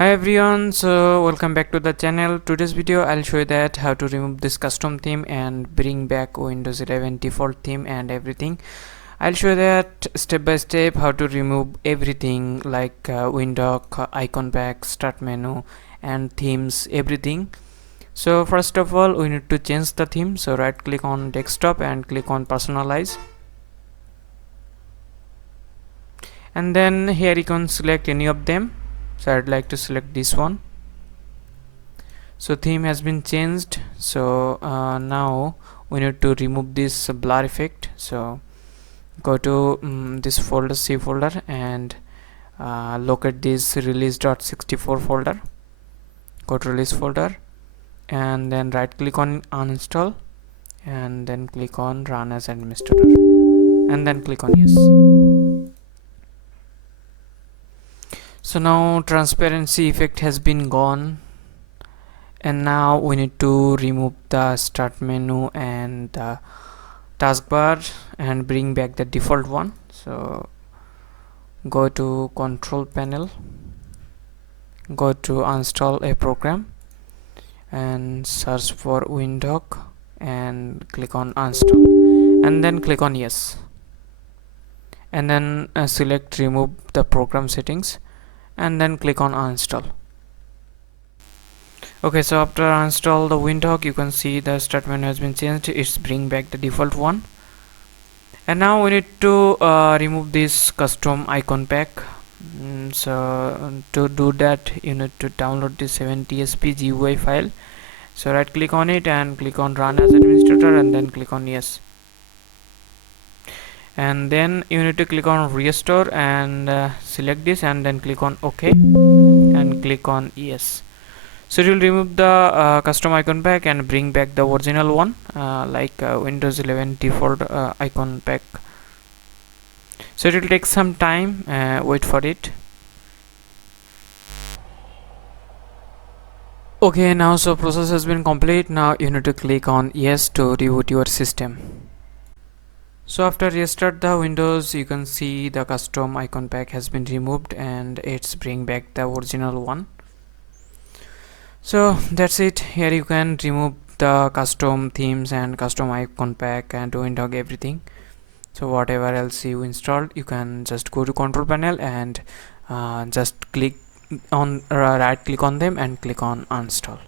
Hi everyone, so welcome back to the channel. Today's video I'll show you that how to remove this custom theme and bring back Windows 11 default theme and everything. I'll show you that step by step how to remove everything like window, icon pack, start menu and themes, everything. So first of all we need to change the theme, so right click on desktop and click on personalize, and then here you can select any of them. So I'd like to select this one. So theme has been changed. So now we need to remove this blur effect. So go to this folder, C folder, and locate this release.64 folder. Go to release folder and then right click on uninstall and then click on run as administrator and then click on yes. So now transparency effect has been gone, and now we need to remove the start menu and the taskbar and bring back the default one. So go to control panel, go to uninstall a program and search for window and click on uninstall and then click on yes, and then select remove the program settings and then click on uninstall. Okay, so after uninstall the window, you can see the start menu has been changed. It's bring back the default one. And now we need to remove this custom icon pack. So to do that you need to download this 7tsp GUI file. So right click on it and click on run as administrator and then click on yes, and then you need to click on restore and select this and then click on OK and click on yes. So it will remove the custom icon pack and bring back the original one, like Windows 11 default icon pack. So it will take some time, wait for it. Okay, now so process has been complete. Now you need to click on yes to reboot your system. So after restart the Windows, you can see the custom icon pack has been removed and it's bring back the original one. So that's it. Here you can remove the custom themes and custom icon pack and window everything. So whatever else you installed, you can just go to control panel and just click on right click on them and click on uninstall.